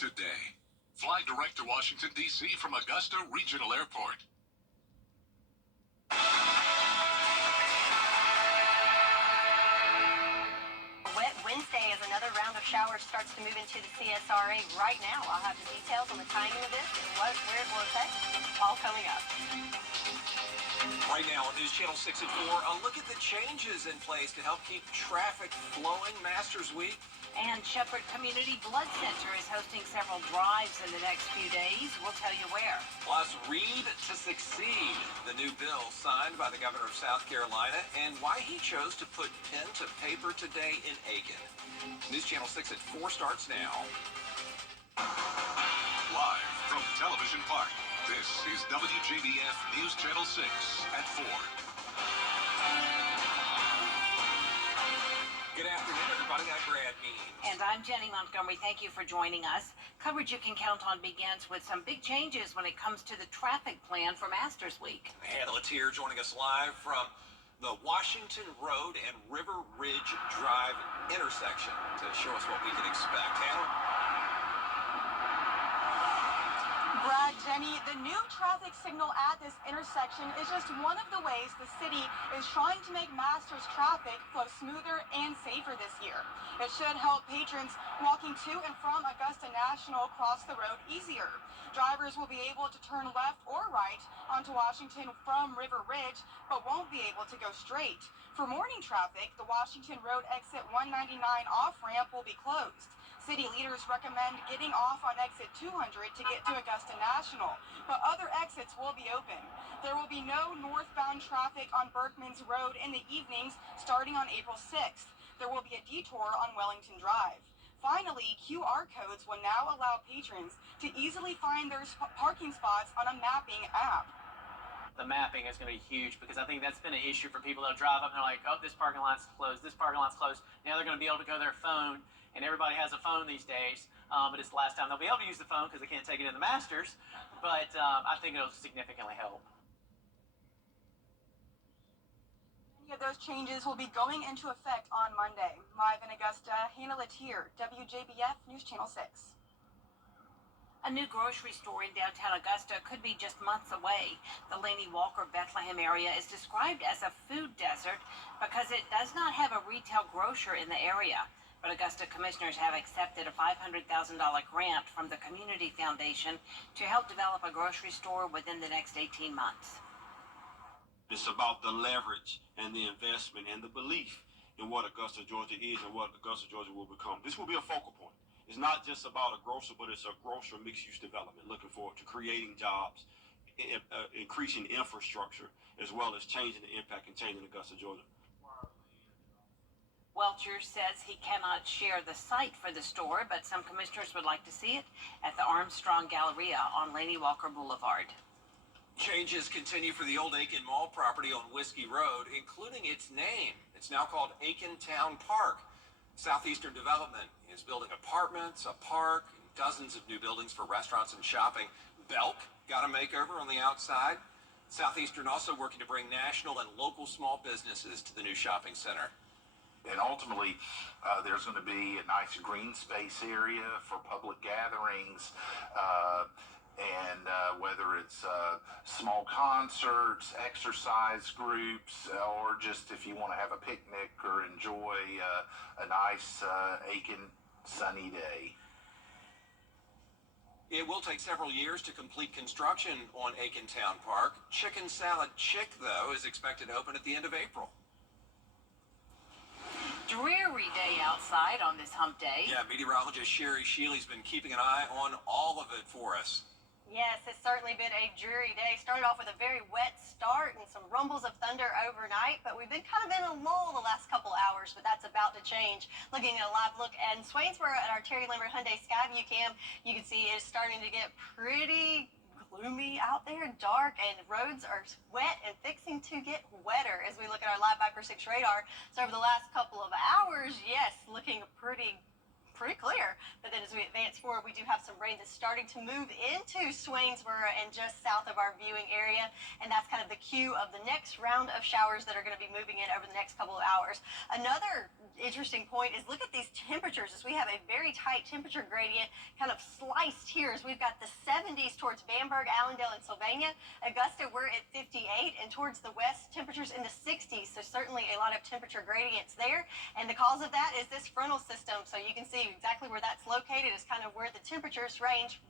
today. Fly direct to Washington, D.C. from Augusta Regional Airport. Wet Wednesday as another round of showers starts to move into the CSRA right now. I'll have the details on the timing of this and where it will affect, all coming up. Right now on News Channel 6 at 4, a look at the changes in place to help keep traffic flowing Masters Week. And Shepherd Community Blood Center is hosting several drives in the next few days. We'll tell you where. Plus, Read to Succeed, the new bill signed by the governor of South Carolina, and why he chose to put pen to paper today in Aiken. News Channel 6 at 4 starts now. Live from Television Park, this is WJBF News Channel 6 at 4. Good afternoon, everybody. I'm Brad Means. And I'm Jenny Montgomery. Thank you for joining us. Coverage you can count on begins with some big changes when it comes to the traffic plan for Masters Week. Hannah Latier joining us live from the Washington Road and River Ridge Drive intersection to show us what we can expect. Hannah? Brad, Jenny, the new traffic signal at this intersection is just one of the ways the city is trying to make Masters traffic flow smoother and safer this year. It should help patrons walking to and from Augusta National cross the road easier. Drivers will be able to turn left or right onto Washington from River Ridge, but won't be able to go straight. For morning traffic, the Washington Road exit 199 off-ramp will be closed. City leaders recommend getting off on exit 200 to get to Augusta National, but other exits will be open. There will be no northbound traffic on Berkman's Road in the evenings starting on April 6th. There will be a detour on Wellington Drive. Finally, QR codes will now allow patrons to easily find their parking spots on a mapping app. The mapping is going to be huge because I think that's been an issue for people that drive up and they're like, oh, this parking lot's closed, this parking lot's closed. Now they're going to be able to go to their phone, and everybody has a phone these days, but it's the last time they'll be able to use the phone because they can't take it in the Masters, but I think it'll significantly help. Many of those changes will be going into effect on Monday. Live in Augusta, Hannah Latier, WJBF News Channel 6. A new grocery store in downtown Augusta could be just months away. The Laney Walker Bethlehem area is described as a food desert because it does not have a retail grocer in the area. But Augusta commissioners have accepted a $500,000 grant from the Community Foundation to help develop a grocery store within the next 18 months. It's about the leverage and the investment and the belief in what Augusta, Georgia is and what Augusta, Georgia will become. This will be a focal point. It's not just about a grocer, but it's a grocer mixed-use development, looking forward to creating jobs, increasing infrastructure, as well as changing the impact and changing Augusta, Georgia. Welcher says he cannot share the site for the store, but some commissioners would like to see it at the Armstrong Galleria on Laney Walker Boulevard. Changes continue for the old Aiken Mall property on Whiskey Road, including its name. It's now called Aiken Town Park. Southeastern Development is building apartments, a park, dozens of new buildings for restaurants and shopping. Belk got a makeover on the outside. Southeastern also working to bring national and local small businesses to the new shopping center. And ultimately, there's going to be a nice green space area for public gatherings, and whether it's small concerts, exercise groups, or just if you want to have a picnic or enjoy a nice Aiken sunny day. It will take several years to complete construction on Aiken Town Park. Chicken Salad Chick, though, is expected to open at the end of April. Dreary day outside on this hump day. Yeah, meteorologist Sherry Shealy's been keeping an eye on all of it for us. Yes, it's certainly been a dreary day. Started off with a very wet start and some rumbles of thunder overnight, but we've been kind of in a lull the last couple hours, but that's about to change. Looking at a live look in Swainsboro at our Terry Lambert Hyundai Skyview cam, you can see it's starting to get pretty gloomy out there, dark, and roads are wet and fixing to get wetter as we look at our live Viper 6 radar. So over the last couple of hours, yes, looking pretty clear. But then as we advance forward, we do have some rain that's starting to move into Swainsboro and just south of our viewing area. And that's kind of the cue of the next round of showers that are going to be moving in over the next couple of hours. Another interesting point is look at these temperatures as we have a very tight temperature gradient kind of sliced here as we've got the 70s towards Bamberg, Allendale, and Sylvania. Augusta, we're at 58, and towards the west, temperatures in the 60s. So certainly a lot of temperature gradients there. And the cause of that is this frontal system. So you can see exactly where that's located is kind of where the temperatures range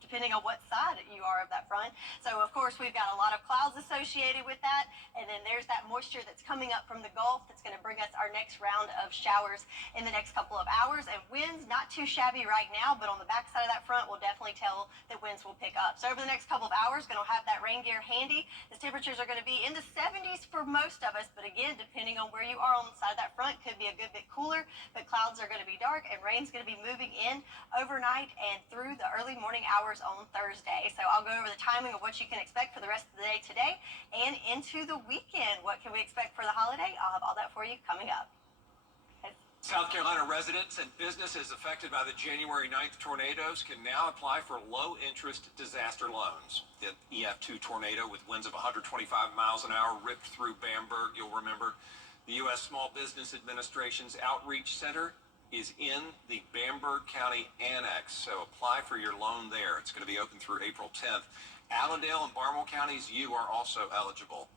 depending on what side you are of that front. So of course we've got a lot of clouds associated with that, and then there's that moisture that's coming up from the Gulf that's going to bring us our next round of showers in the next couple of hours. And winds not too shabby right now, but on the back side of that front we'll definitely tell that winds will pick up. So over the next couple of hours, going to have that rain gear handy. The temperatures are going to be in the 70s for most of us, but again, depending on where you are on the side of that front, could be a good bit cooler, but clouds are going to be dark and rain's going to be moving in overnight and through the early morning hours on Thursday. So I'll go over the timing of what you can expect for the rest of the day today and into the weekend. What can we expect for the holiday? I'll have all that for you coming up. South Carolina residents and businesses affected by the January 9th tornadoes can now apply for low-interest disaster loans. The EF2 tornado with winds of 125 miles an hour ripped through Bamberg, you'll remember. The U.S. Small Business Administration's Outreach Center is in the Bamberg County Annex, so apply for your loan there. It's going to be open through April 10th. Allendale and Barnwell counties, you are also eligible.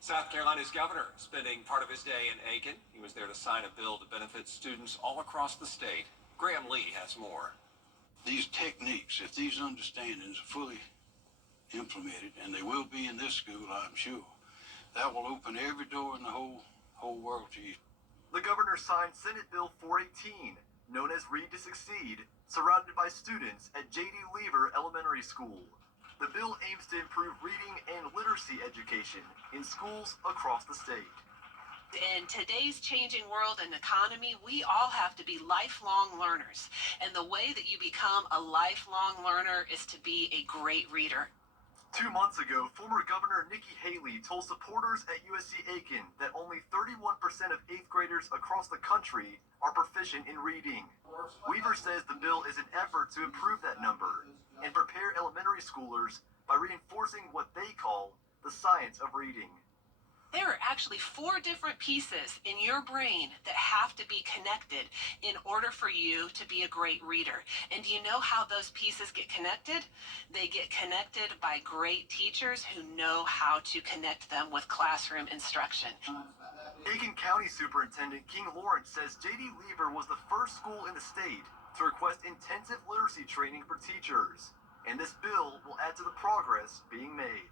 South Carolina's governor spending part of his day in Aiken. He was there to sign a bill to benefit students all across the state. Graham Lee has more. These techniques, if these understandings are fully implemented, and they will be in this school, I'm sure, that will open every door in the whole world to you. The governor signed Senate Bill 418, known as Read to Succeed, surrounded by students at J.D. Lever Elementary School. The bill aims to improve reading and literacy education in schools across the state. In today's changing world and economy, we all have to be lifelong learners. And the way that you become a lifelong learner is to be a great reader. 2 months ago, former Governor Nikki Haley told supporters at USC Aiken that only 31% of 8th graders across the country are proficient in reading. Weaver says the bill is an effort to improve that number and prepare elementary schoolers by reinforcing what they call the science of reading. There are actually 4 different pieces in your brain that have to be connected in order for you to be a great reader. And do you know how those pieces get connected? They get connected by great teachers who know how to connect them with classroom instruction. Aiken County Superintendent King Lawrence says J.D. Lever was the first school in the state to request intensive literacy training for teachers. And this bill will add to the progress being made.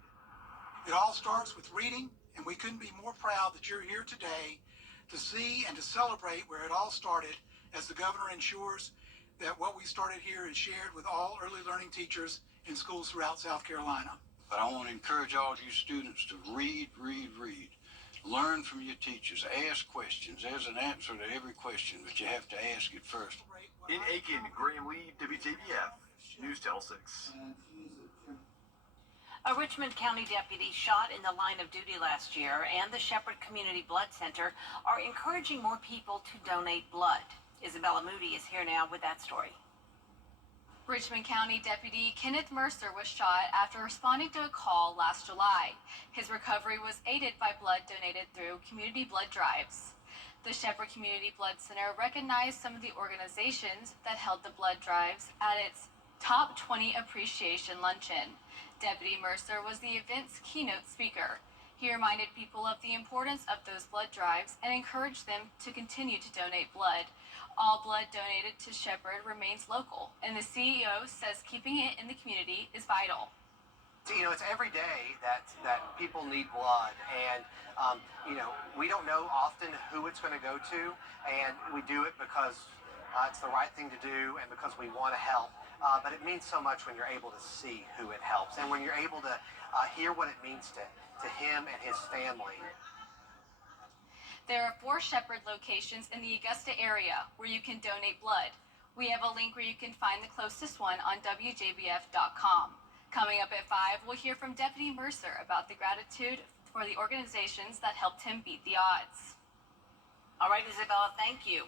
It all starts with reading, and we couldn't be more proud that you're here today to see and to celebrate where it all started as the governor ensures that what we started here is shared with all early learning teachers in schools throughout South Carolina. But I want to encourage all of you students to read, read, read. Learn from your teachers. Ask questions. There's an answer to every question, but you have to ask it first. In Aiken, Graham Lee, WJBF, News Channel 6. A Richmond County deputy shot in the line of duty last year and the Shepherd Community Blood Center are encouraging more people to donate blood. Isabella Moody is here now with that story. Richmond County Deputy Kenneth Mercer was shot after responding to a call last July. His recovery was aided by blood donated through community blood drives. The Shepherd Community Blood Center recognized some of the organizations that held the blood drives at its Top 20 Appreciation Luncheon. Deputy Mercer was the event's keynote speaker. He reminded people of the importance of those blood drives and encouraged them to continue to donate blood. All blood donated to Shepherd remains local, and the CEO says keeping it in the community is vital. You know, it's every day that people need blood, and we don't know often who it's going to go to, and we do it because it's the right thing to do and because we want to help. But it means so much when you're able to see who it helps, and when you're able to hear what it means to him and his family. There are 4 Shepherd locations in the Augusta area where you can donate blood. We have a link where you can find the closest one on WJBF.com. Coming up at 5, we'll hear from Deputy Mercer about the gratitude for the organizations that helped him beat the odds. All right, Isabella, thank you.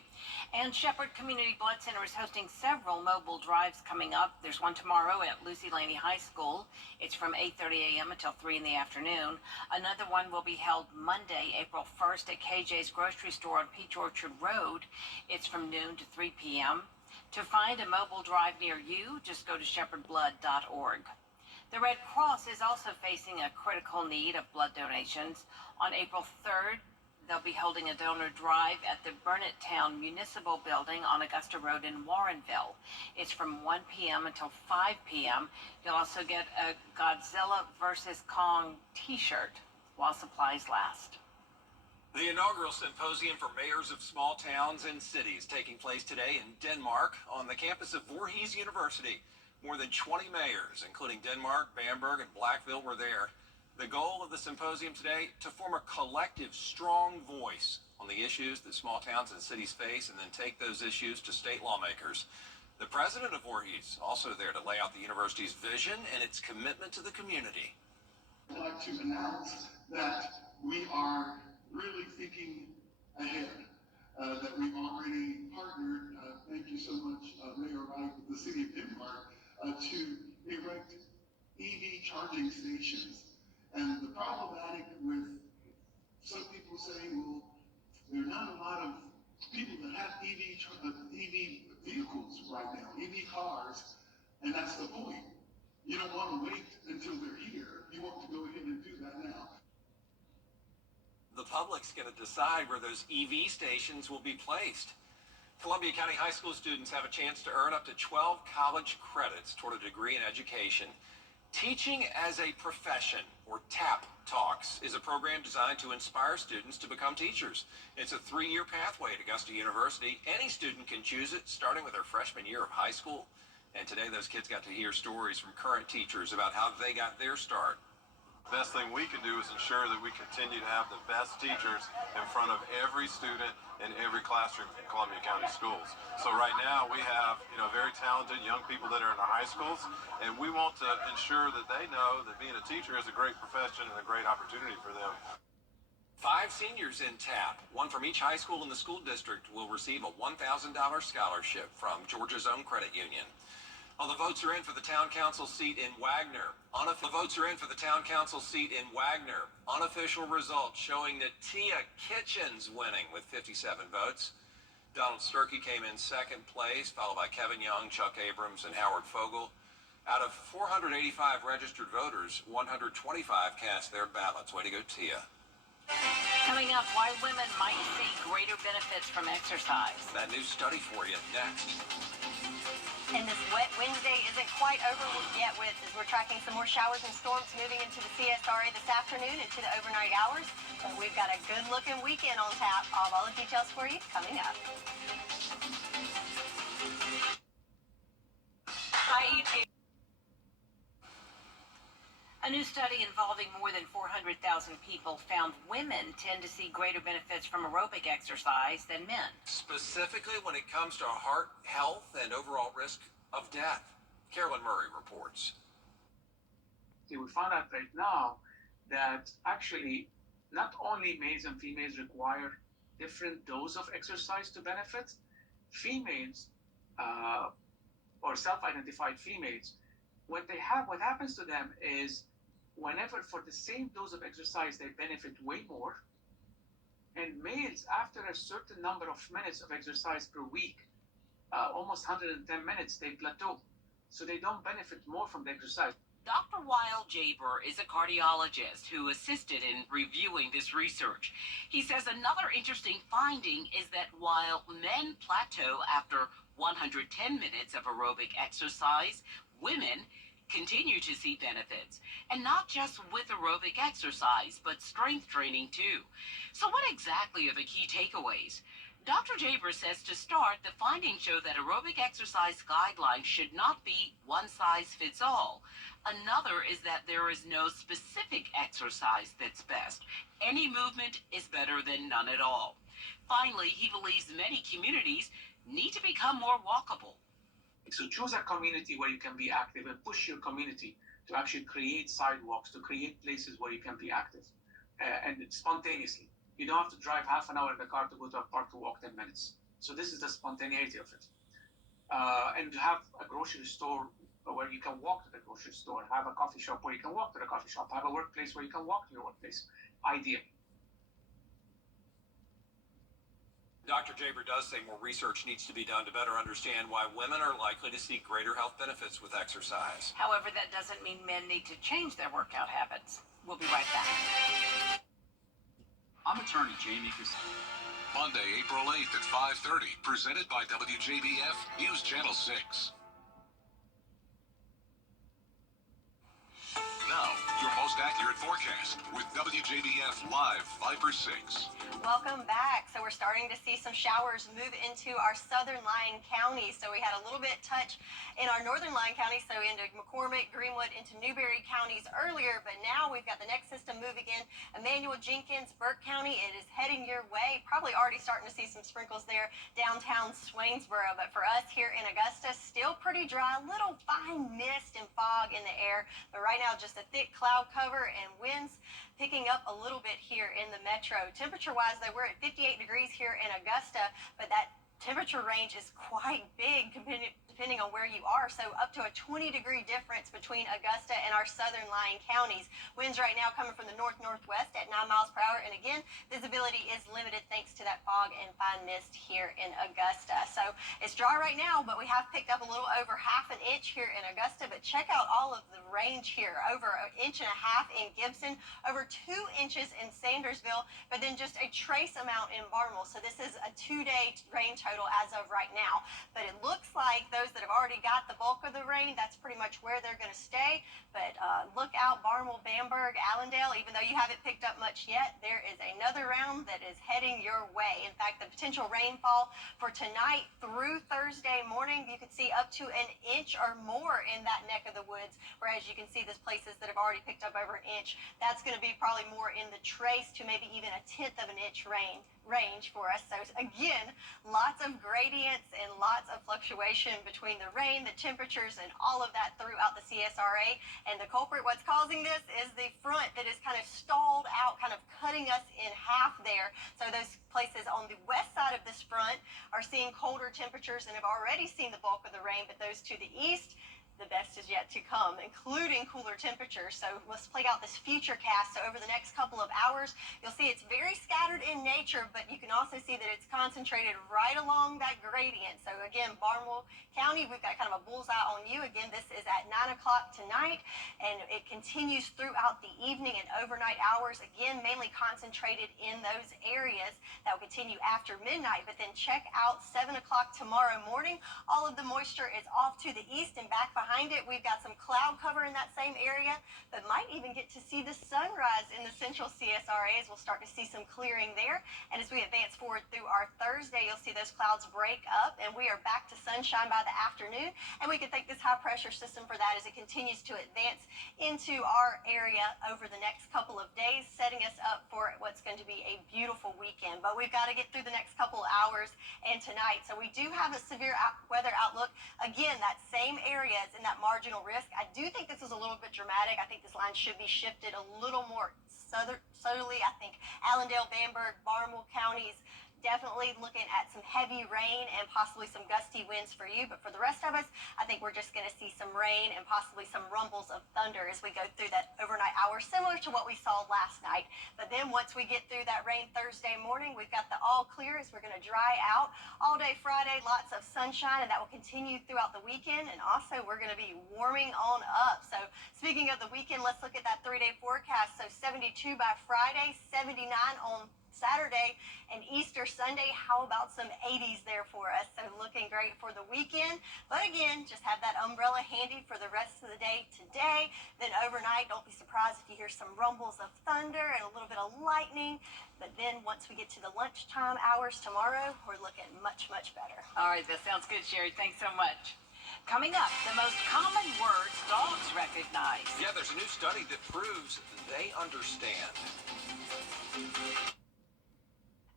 And Shepherd Community Blood Center is hosting several mobile drives coming up. There's one tomorrow at Lucy Laney High School. It's from 8:30 a.m. until 3 in the afternoon. Another one will be held Monday, April 1st at KJ's Grocery Store on Peach Orchard Road. It's from noon to 3 p.m. To find a mobile drive near you, just go to shepherdblood.org. The Red Cross is also facing a critical need of blood donations. On April 3rd, they'll be holding a donor drive at the Burnett Town Municipal Building on Augusta Road in Warrenville. It's from 1 p.m. until 5 p.m. You'll also get a Godzilla vs. Kong t-shirt while supplies last. The inaugural symposium for mayors of small towns and cities taking place today in Denmark on the campus of Voorhees University. More than 20 mayors, including Denmark, Bamberg, and Blackville, were there. The goal of the symposium today, to form a collective, strong voice on the issues that small towns and cities face and then take those issues to state lawmakers. The president of Voorhees also there to lay out the university's vision and its commitment to the community. I'd like to announce that we are really thinking ahead, that we've already partnered, thank you so much, Mayor Wright, with the city of Denmark, to erect EV charging stations. And the problematic with some people saying, well, there are not a lot of people that have EV vehicles right now, EV cars, and that's the point. You don't want to wait until they're here. You want to go ahead and do that now. The public's going to decide where those EV stations will be placed. Columbia County High School students have a chance to earn up to 12 college credits toward a degree in education. Teaching as a Profession, or TAP Talks, is a program designed to inspire students to become teachers. It's a 3-year pathway at Augusta University. Any student can choose it, starting with their freshman year of high school. And today, those kids got to hear stories from current teachers about how they got their start. The best thing we can do is ensure that we continue to have the best teachers in front of every student in every classroom in Columbia County schools. So right now we have, very talented young people that are in our high schools, and we want to ensure that they know that being a teacher is a great profession and a great opportunity for them. 5 seniors in TAP, one from each high school in the school district, will receive a $1,000 scholarship from Georgia's own credit union. Well, the votes are in for the town council seat in Wagner. The votes are in for the town council seat in Wagner. Unofficial results showing that Tia Kitchen's winning with 57 votes. Donald Sturkey came in second place, followed by Kevin Young, Chuck Abrams, and Howard Fogel. Out of 485 registered voters, 125 cast their ballots. Way to go, Tia. Coming up, why women might see greater benefits from exercise. That new study for you next. And this wet Wednesday isn't quite over yet with, as we're tracking some more showers and storms moving into the CSRA this afternoon into the overnight hours. But we've got a good-looking weekend on tap. I'll have all the details for you coming up. A new study involving more than 400,000 people found women tend to see greater benefits from aerobic exercise than men. Specifically when it comes to heart health and overall risk of death. Carolyn Murray reports. We found out right now that actually not only males and females require different dose of exercise to benefit, females or self-identified females, what happens to them is whenever for the same dose of exercise they benefit way more, and males after a certain number of minutes of exercise per week, almost 110 minutes, they plateau, so they don't benefit more from the exercise. Dr. WJBF is a cardiologist who assisted in reviewing this research. He says another interesting finding is that while men plateau after 110 minutes of aerobic exercise, women continue to see benefits, and not just with aerobic exercise, but strength training too. So what exactly are the key takeaways? Dr. Jaber says to start, the findings show that aerobic exercise guidelines should not be one size fits all. Another is that there is no specific exercise that's best. Any movement is better than none at all. Finally, he believes many communities need to become more walkable. So choose a community where you can be active and push your community to actually create sidewalks, to create places where you can be active and spontaneously. You don't have to drive half an hour in the car to go to a park to walk 10 minutes. So this is the spontaneity of it. And to have a grocery store where you can walk to the grocery store, have a coffee shop where you can walk to the coffee shop, have a workplace where you can walk to your workplace. Ideal. Dr. Jaber does say more research needs to be done to better understand why women are likely to see greater health benefits with exercise. However, that doesn't mean men need to change their workout habits. We'll be right back. I'm attorney Jamie Castillo. Monday, April 8th at 5:30, presented by WJBF News Channel 6. Now, your most accurate forecast with WJBF Live Viper 6. Welcome back. So we're starting to see some showers move into our southern lying counties. So we had a little bit touch in our northern lying counties, so into McCormick, Greenwood, into Newberry counties earlier, but now we've got the next system moving in. Emmanuel, Jenkins, Burke County, it is heading your way. Probably already starting to see some sprinkles there downtown Swainsboro, but for us here in Augusta, still pretty dry, little fine mist and fog in the air, but right now just a thick cloud cover and winds picking up a little bit here in the metro. Temperature-wise, though, we're at 58 degrees here in Augusta, but that temperature range is quite big depending on where you are. So up to a 20-degree difference between Augusta and our southern lying counties. Winds right now coming from the north-northwest at 9 miles per hour. And again, visibility is limited thanks to that fog and fine mist here in Augusta. So it's dry right now, but we have picked up a little over half an inch here in Augusta. But check out all of the range here. Over 1.5 inches in Gibson, over 2 inches in Sandersville, but then just a trace amount in Barnwell. So this is a 2-day rain total as of right now. But it looks like those that have already got the bulk of the rain, that's pretty much where they're going to stay. But look out, Barnwell, Bamberg, Allendale, even though you haven't picked up much yet, there is another round that is heading your way. In fact, the potential rainfall for tonight through Thursday morning, you could see up to 1 inch or more in that neck of the woods, whereas you can see there's places that have already picked up over 1 inch. That's going to be probably more in the trace to maybe even 1/10 of an inch range for us. So again, lots of gradients and lots of fluctuation between the rain, the temperatures, and all of that throughout the CSRA. And the culprit, what's causing this, is the front that is kind of stalled out, kind of cutting us in half there. So those places on the west side of this front are seeing colder temperatures and have already seen the bulk of the rain, but those to the east, the best is yet to come, including cooler temperatures. So let's play out this future cast. So over the next couple of hours, you'll see it's very scattered in nature, but you can also see that it's concentrated right along that gradient. So again, Barnwell County, we've got kind of a bullseye on you. Again, this is at 9 o'clock tonight, and it continues throughout the evening and overnight hours. Again, mainly concentrated in those areas. That will continue after midnight, but then check out 7 o'clock tomorrow morning. All of the moisture is off to the east and back behind it. We've got some cloud cover in that same area, but might even get to see the sunrise in the central CSRA as we'll start to see some clearing there. And as we advance forward through our Thursday, you'll see those clouds break up and we are back to sunshine by the afternoon. And we can thank this high pressure system for that as it continues to advance into our area over the next couple of days, setting us up for what's going to be a beautiful weekend. But we've got to get through the next couple of hours and tonight. So we do have a severe weather outlook. Again, that same area is in that marginal risk. I do think this is a little bit dramatic. I think this line should be shifted a little more southerly. I think Allendale, Bamberg, Barnwell counties, definitely looking at some heavy rain and possibly some gusty winds for you. But for the rest of us, I think we're just going to see some rain and possibly some rumbles of thunder as we go through that overnight hour, similar to what we saw last night. But then once we get through that rain Thursday morning, we've got the all clear as we're going to dry out all day Friday, lots of sunshine, and that will continue throughout the weekend. And also we're going to be warming on up. So speaking of the weekend, let's look at that 3-day forecast. So 72 by Friday, 79 on Saturday, and Easter Sunday. How about some 80s there for us? So looking great for the weekend. But again, just have that umbrella handy for the rest of the day today. Then overnight, don't be surprised if you hear some rumbles of thunder and a little bit of lightning. But then once we get to the lunchtime hours tomorrow, we're looking much, much better. All right, that sounds good, Sherry. Thanks so much. Coming up, the most common words dogs recognize. Yeah, there's a new study that proves they understand.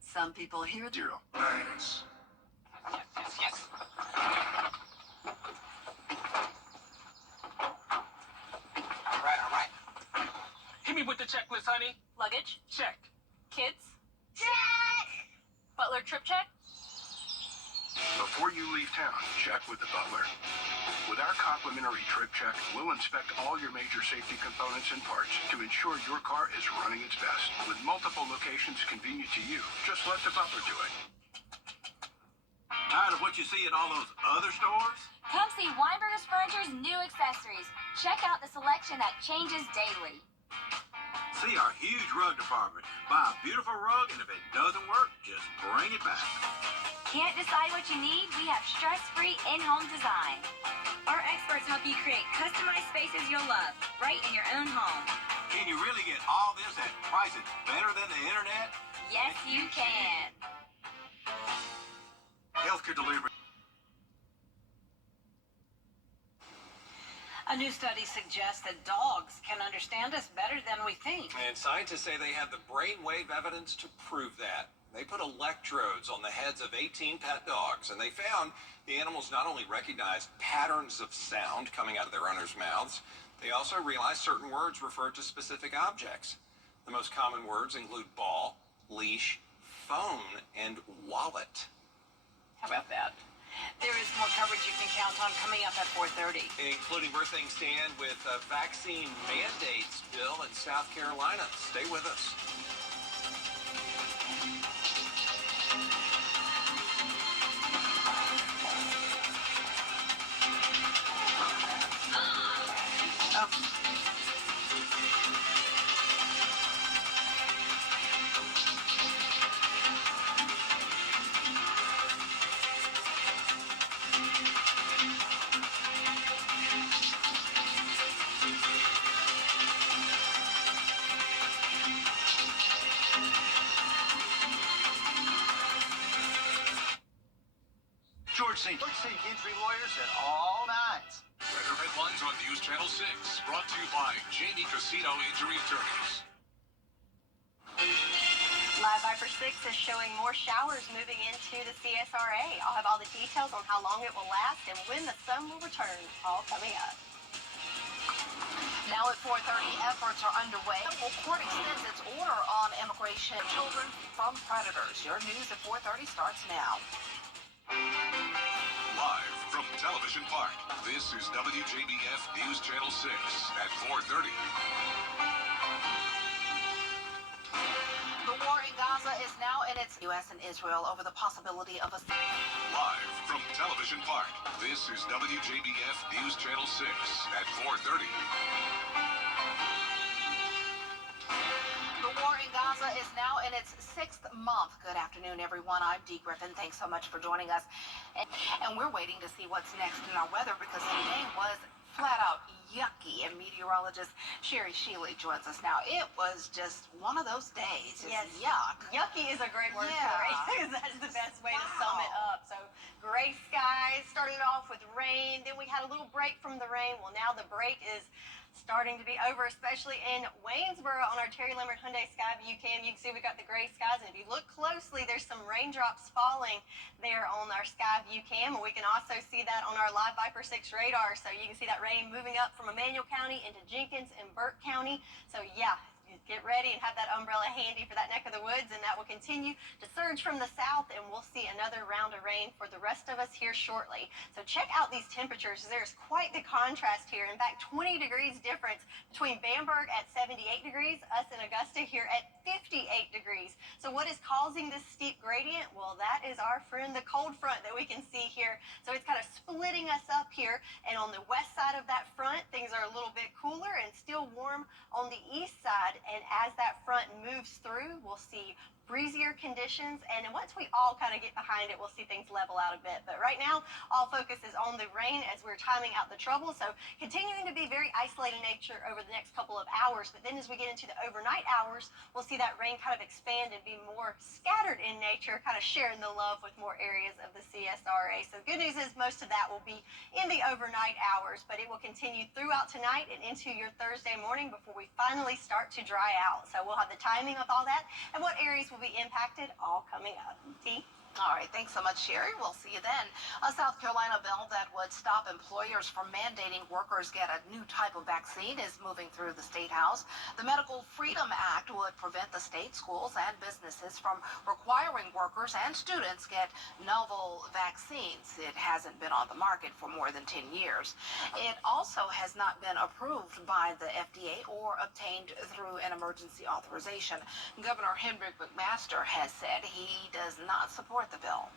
Some people hear 0. Nice. Yes. All right. Hit me with the checklist, honey. Luggage, Check. kids, Check! Butler trip check? Before you leave town, check with the Butler. With our complimentary trip check, we'll inspect all your major safety components and parts to ensure your car is running its best. With multiple locations convenient to you, just let the Butler do it. Tired of what you see at all those other stores? Come see Weinberger's Furniture's new accessories. Check out the selection that changes daily. See our huge rug department. Buy a beautiful rug, and if it doesn't work, just bring it back. Can't decide what you need? We have stress-free in-home design. Our experts help you create customized spaces you'll love, right in your own home. Can you really get all this at prices better than the internet? Yes, you can. Healthcare delivery. A new study suggests that dogs can understand us better than we think. And scientists say they have the brainwave evidence to prove that. They put electrodes on the heads of 18 pet dogs, and they found the animals not only recognized patterns of sound coming out of their owners' mouths, they also realized certain words referred to specific objects. The most common words include ball, leash, phone, and wallet. How about that? There is more coverage you can count on coming up at 4:30. Including birthday stand with a vaccine mandates bill in South Carolina. Stay with us. George St. Gentry lawyers and all night. Weather headlines on News Channel 6, brought to you by Jamie Casino Injury Attorneys. Live Viper 6 is showing more showers moving into the CSRA. I'll have all the details on how long it will last and when the sun will return, all coming up. Now at 4:30, efforts are underway. The court extends its order on immigration children from predators. Your news at 4:30 starts now. Live from Television Park, this is WJBF News Channel 6 at 4:30. The war in Gaza is now in its U.S. and Israel over the possibility of a... Live from Television Park, this is WJBF News Channel 6 at 4:30. The war in Gaza is now in its 6th month. Good afternoon, everyone. I'm Dee Griffin. Thanks so much for joining us. And we're waiting to see what's next in our weather because today was flat out yucky. And meteorologist Sherry Shealy joins us now. It was just one of those days. Just yes. Yuck. Yucky is a great word Yeah. for it because that's the best way to sum it up. So gray skies, started off with rain. Then we had a little break from the rain. Well, now the break is starting to be over, especially in Waynesboro on our Terry Lemert Hyundai Skyview cam. You can see we got the gray skies, and if you look closely, there's some raindrops falling there on our Skyview cam, and we can also see that on our Live Viper 6 radar. So you can see that rain moving up from Emmanuel County into Jenkins and Burke County. So yeah, get ready and have that umbrella handy for that neck of the woods, and that will continue to surge from the south, and we'll see another round of rain for the rest of us here shortly. So check out these temperatures. There's quite the contrast here. In fact, 20 degrees difference between Bamberg at 78 degrees, us in Augusta here at 58 degrees. So what is causing this steep gradient? Well, that is our friend, the cold front that we can see here. So it's kind of splitting us up here, and on the west side of that front, things are a little bit cooler and still warm on the east side. And as that front moves through, we'll see breezier conditions, and then once we all kind of get behind it, we'll see things level out a bit. But right now, all focus is on the rain as we're timing out the trouble. So continuing to be very isolated nature over the next couple of hours. But then as we get into the overnight hours, we'll see that rain kind of expand and be more scattered in nature, kind of sharing the love with more areas of the CSRA. So good news is most of that will be in the overnight hours, but it will continue throughout tonight and into your Thursday morning before we finally start to dry out. So we'll have the timing of all that and what areas will be impacted all coming up. T? All right, thanks so much, Sherry. We'll see you then. A South Carolina bill that would stop employers from mandating workers get a new type of vaccine is moving through the State House. The Medical Freedom Act would prevent the state schools and businesses from requiring workers and students get novel vaccines. It hasn't been on the market for more than 10 years. It also has not been approved by the FDA or obtained through an emergency authorization. Governor Henry McMaster has said he does not support the bill.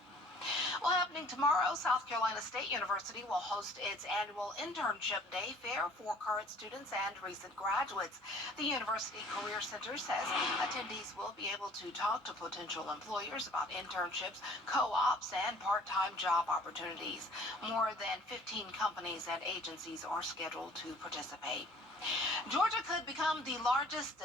Well, happening tomorrow, South Carolina State University will host its annual Internship Day Fair for current students and recent graduates. The University Career Center says attendees will be able to talk to potential employers about internships, co-ops, and part-time job opportunities. More than 15 companies and agencies are scheduled to participate. Georgia could become the latest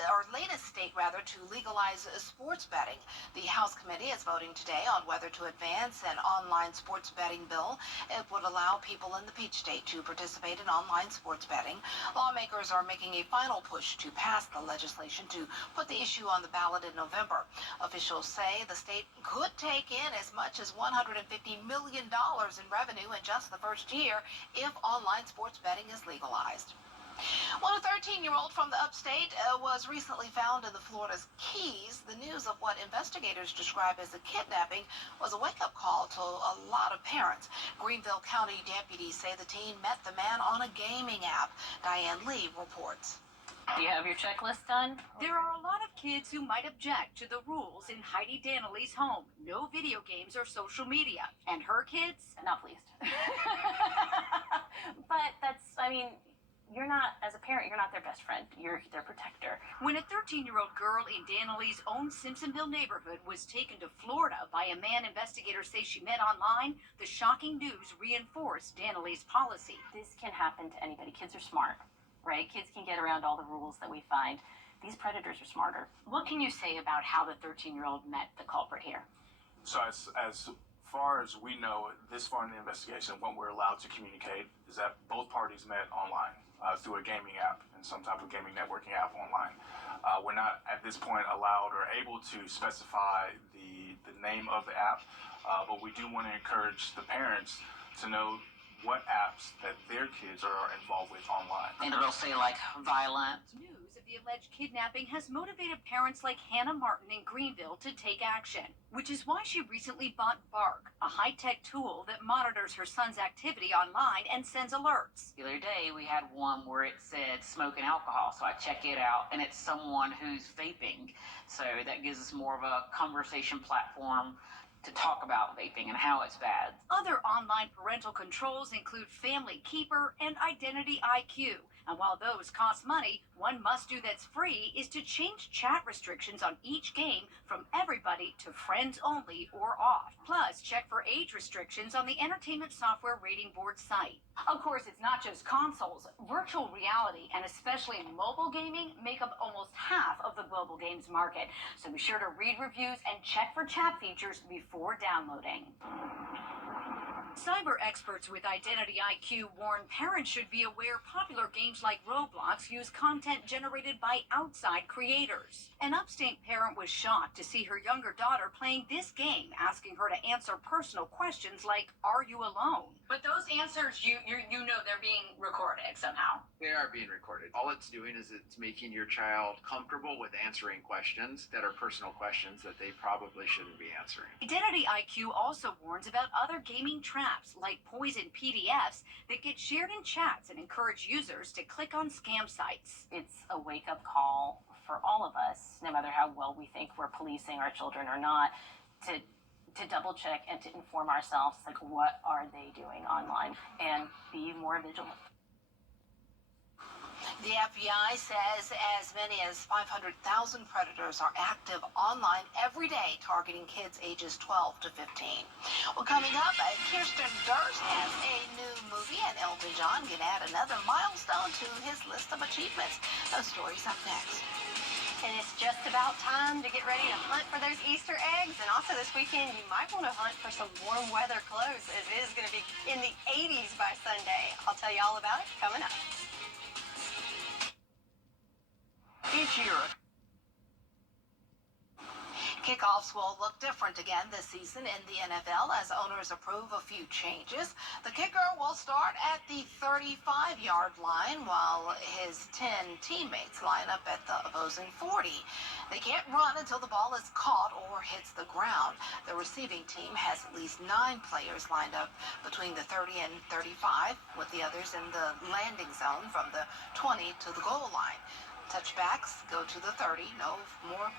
state to legalize sports betting. The House committee is voting today on whether to advance an online sports betting bill. It would allow people in the Peach State to participate in online sports betting. Lawmakers are making a final push to pass the legislation to put the issue on the ballot in November. Officials say the state could take in as much as $150 million in revenue in just the first year if online sports betting is legalized. Well, a 13-year-old from the upstate was recently found in the Florida's Keys. The news of what investigators describe as a kidnapping was a wake-up call to a lot of parents. Greenville County deputies say the teen met the man on a gaming app. Diane Lee reports. Do you have your checklist done? There are a lot of kids who might object to the rules in Heidi Danley's home. No video games or social media. And her kids? Not pleased. But you're not, as a parent, you're not their best friend. You're their protector. When a 13-year-old girl in Danley's own Simpsonville neighborhood was taken to Florida by a man investigators say she met online, the shocking news reinforced Danley's policy. This can happen to anybody. Kids are smart, right? Kids can get around all the rules that we find. These predators are smarter. What can you say about how the 13-year-old met the culprit here? So as far as we know, this far in the investigation, what we're allowed to communicate is that both parties met online. Through a gaming app and some type of gaming networking app online. We're not at this point allowed or able to specify the name of the app, but we do want to encourage the parents to know what apps that their kids are involved with online. And it'll say violent. News of the alleged kidnapping has motivated parents like Hannah Martin in Greenville to take action, which is why she recently bought Bark, a high-tech tool that monitors her son's activity online and sends alerts. The other day, we had one where it said smoke and alcohol, so I check it out, and it's someone who's vaping. So that gives us more of a conversation platform to talk about vaping and how it's bad. Other online parental controls include Family Keeper and Identity IQ. And while those cost money, one must-do that's free is to change chat restrictions on each game from everybody to friends only or off. Plus, check for age restrictions on the Entertainment Software Rating Board site. Of course, it's not just consoles. Virtual reality, and especially mobile gaming, make up almost half of the global games market. So be sure to read reviews and check for chat features before downloading. Cyber experts with Identity IQ warn parents should be aware popular games like Roblox use content generated by outside creators. An upstate parent was shocked to see her younger daughter playing this game, asking her to answer personal questions like, "Are you alone?" But those answers, you know they're being recorded somehow. They are being recorded. All it's doing is it's making your child comfortable with answering questions that are personal questions that they probably shouldn't be answering. Identity IQ also warns about other gaming traps like poison PDFs that get shared in chats and encourage users to click on scam sites. It's a wake-up call for all of us, no matter how well we think we're policing our children or not, to double check and to inform ourselves, like, what are they doing online, and be more vigilant. The FBI says as many as 500,000 predators are active online every day, targeting kids ages 12 to 15. Well, coming up, Kirsten Durst has a new movie, and Elton John can add another milestone to his list of achievements. Those stories up next. And it's just about time to get ready to hunt for those Easter eggs. And also this weekend, you might want to hunt for some warm weather clothes, as it is going to be in the 80s by Sunday. I'll tell you all about it coming up. Each year, Kickoffs will look different again this season in the NFL as owners approve a few changes. The kicker will start at the 35-yard line while his 10 teammates line up at the opposing 40. They can't run until the ball is caught or hits the ground. The receiving team has at least 9 players lined up between the 30 and 35, with the others in the landing zone from the 20 to the goal line. Touchbacks go to the 30, no more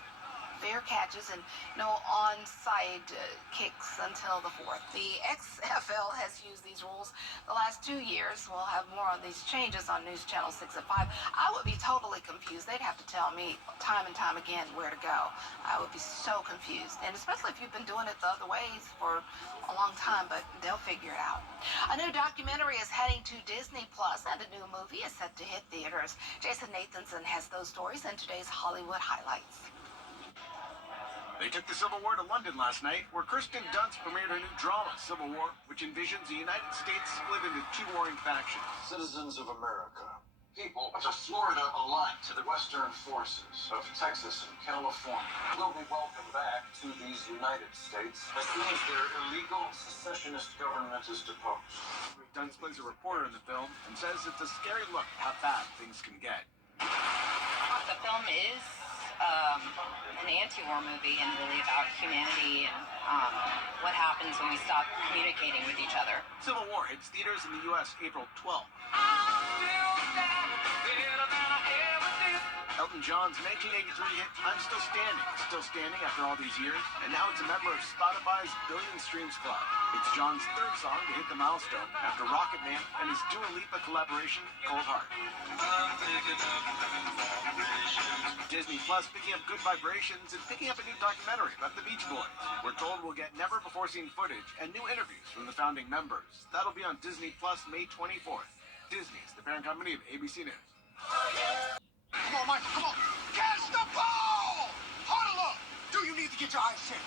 fair catches and no onside kicks until the 4th. The XFL has used these rules the last 2 years. We'll have more on these changes on News Channel 6 at 5. I would be totally confused. They'd have to tell me time and time again where to go. I would be so confused, and especially if you've been doing it the other ways for a long time, but they'll figure it out. A new documentary is heading to Disney Plus, and a new movie is set to hit theaters. Jason Nathanson has those stories in today's Hollywood Highlights. They took the Civil War to London last night, where Kirsten Dunst premiered her new drama, Civil War, which envisions the United States split into 2 warring factions. Citizens of America, people of Florida alike to the Western forces of Texas and California will be welcomed back to these United States as soon as their illegal secessionist government is deposed. Dunst plays a reporter in the film and says it's a scary look at how bad things can get. The film is an anti-war movie and really about humanity and what happens when we stop communicating with each other. Civil War hits theaters in the U.S. April 12th. Elton John's 1983 hit I'm Still Standing after all these years, and now it's a member of Spotify's Billion Streams Club. It's John's 3rd song to hit the milestone after Rocket Man and his Dua Lipa collaboration, Cold Heart. Disney Plus picking up Good Vibrations and picking up a new documentary about the Beach Boys. We're told we'll get never-before-seen footage and new interviews from the founding members. That'll be on Disney Plus May 24th. Disney is the parent company of ABC News. Come on, Michael, come on. Catch the ball! Huddle up! Do you need to get your eyes checked?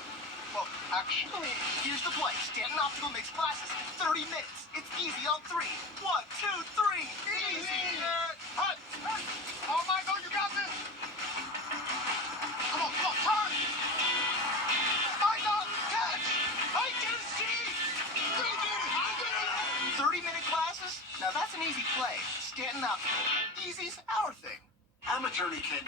Well, actually, here's the play. Stanton Optical makes glasses in 30 minutes. It's easy on 3. 1, 2, 3. Easy! Hut! Oh, Michael, you got this! Come on, turn! Michael, catch! I can see! You did it! I did it! 30-minute glasses? Now that's an easy play. Stanton Optical. Easy's our thing. I'm attorney Ken.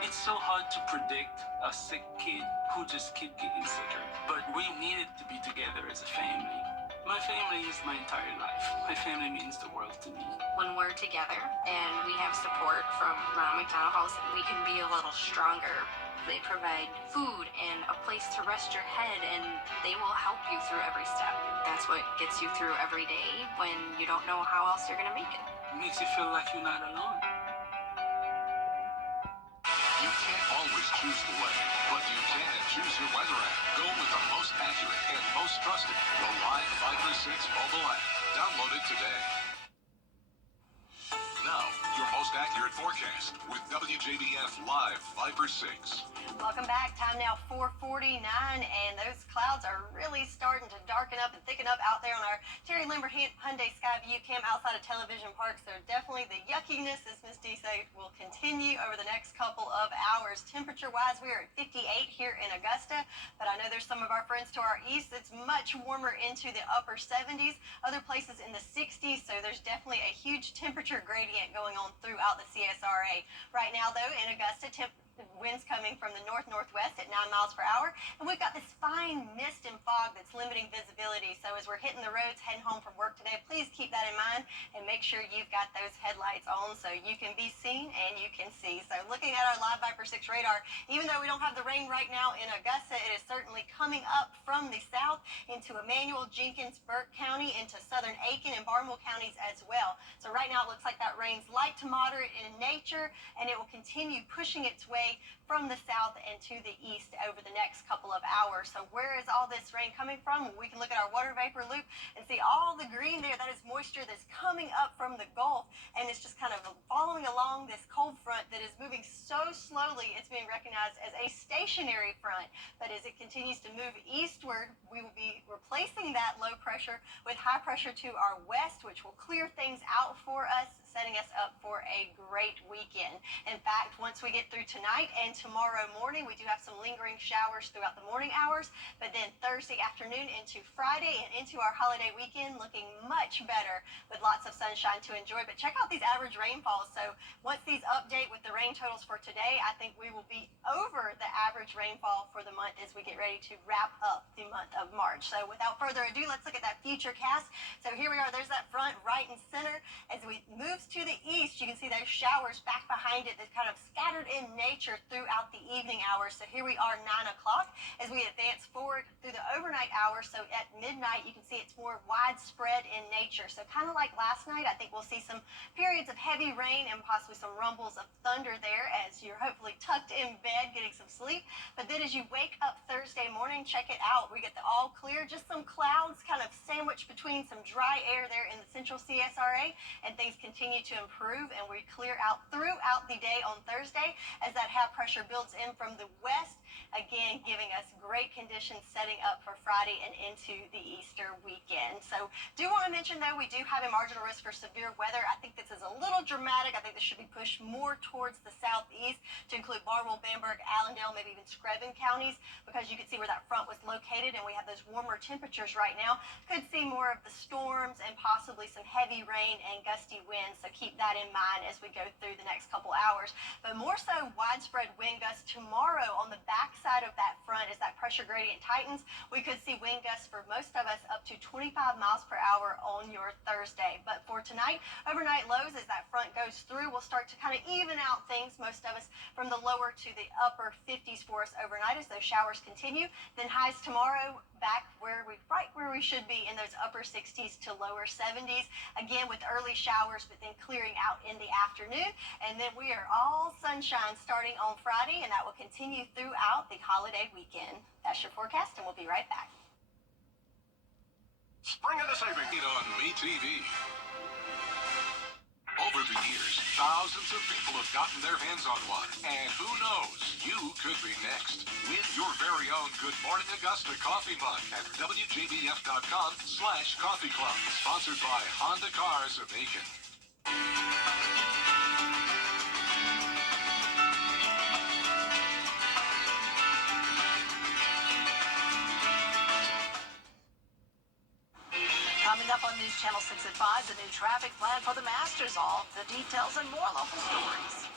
It's so hard to predict a sick kid who just keep getting sicker. But we needed to be together as a family. My family is my entire life. My family means the world to me. When we're together and we have support from Ronald McDonald House, we can be a little stronger. They provide food and a place to rest your head, and they will help you through every step. That's what gets you through every day when you don't know how else you're going to make it. It makes you feel like you're not alone. You can't always choose the weather, but you can choose your weather app. Go with the most accurate and most trusted, the Live 536 mobile app. Download it today. Now, your most accurate forecast with WJBF Live 536. Welcome back. Time now 4:49, and those clouds are really starting to darken up and thicken up out there on our Terry Lambert Hyundai Skyview Cam outside of Television Park. So definitely the yuckiness, as Miss D said, will continue over the next couple of hours. Temperature-wise, we are at 58 here in Augusta, but I know there's some of our friends to our east that's much warmer into the upper 70s, other places in the 60s, so there's definitely a huge temperature gradient going on throughout the CSRA. Right now, though, in Augusta, winds coming from the north-northwest at 9 miles per hour, and we've got this fine mist and fog that's limiting visibility. So as we're hitting the roads heading home from work today, please keep that in mind and make sure you've got those headlights on so you can be seen and you can see. So looking at our Live Viper 6 radar, even though we don't have the rain right now in Augusta, it is certainly coming up from the south into Emmanuel, Jenkins, Burke County, into southern Aiken and Barnwell counties as well. So right now it looks like that rain's light to moderate in nature, and it will continue pushing its way from the south and to the east over the next couple of hours. So where is all this rain coming from? We can look at our water vapor loop and see all the green seeing there, that is moisture that's coming up from the Gulf, and it's just kind of following along this cold front that is moving so slowly. It's being recognized as a stationary front, but as it continues to move eastward, we will be replacing that low pressure with high pressure to our west, which will clear things out for us, setting us up for a great weekend. In fact, once we get through tonight and tomorrow morning, we do have some lingering showers throughout the morning hours, but then Thursday afternoon into Friday and into our holiday weekend looking much better with lots of sunshine to enjoy. But check out these average rainfalls. So once these update with the rain totals for today, I think we will be over the average rainfall for the month as we get ready to wrap up the month of March. So without further ado, let's look at that future cast. So here we are. There's that front right and center. As we move to the east, you can see those showers back behind it that kind of scattered in nature throughout the evening hours. So here we are 9 o'clock as we advance forward through the overnight hours. So at midnight, you can see it's more widespread in nature. So kind of like last night, I think we'll see some periods of heavy rain and possibly some rumbles of thunder there as you're hopefully tucked in bed getting some sleep. But then as you wake up Thursday morning, check it out. We get the all clear, just some clouds kind of sandwiched between some dry air there in the central CSRA, and things continue to improve, and we clear out throughout the day on Thursday as that high pressure builds in from the west, again giving us great conditions setting up for Friday and into the Easter weekend. So do want to mention though, we do have a marginal risk for severe weather. I think this is a little dramatic. I think this should be pushed more towards the southeast to include Barnwell, Bamberg, Allendale, maybe even Screven counties, because you can see where that front was located and we have those warmer temperatures right now. Could see more of the storms and possibly some heavy rain and gusty winds. So keep that in mind as we go through the next couple hours. But more so widespread wind gusts tomorrow on the backside of that front as that pressure gradient tightens. We could see wind gusts for most of us up to 25 miles per hour on your Thursday. But for tonight, overnight lows as that front goes through will start to kind of even out things, most of us from the lower to the upper 50s for us overnight as those showers continue. Then highs tomorrow back right where we should be in those upper 60s to lower 70s, again with early showers, but then clearing out in the afternoon. And then we are all sunshine starting on Friday, and that will continue throughout the holiday weekend. That's your forecast, and we'll be right back. Spring of the savings on MeTV. Over the years, thousands of people have gotten their hands on one. And who knows, you could be next. Win your very own Good Morning Augusta coffee mug at WJBF.com/coffee club. Sponsored by Honda Cars of Aiken. Coming up on News Channel 6 at 5, the new traffic plan for the Masters. All the details and more local stories.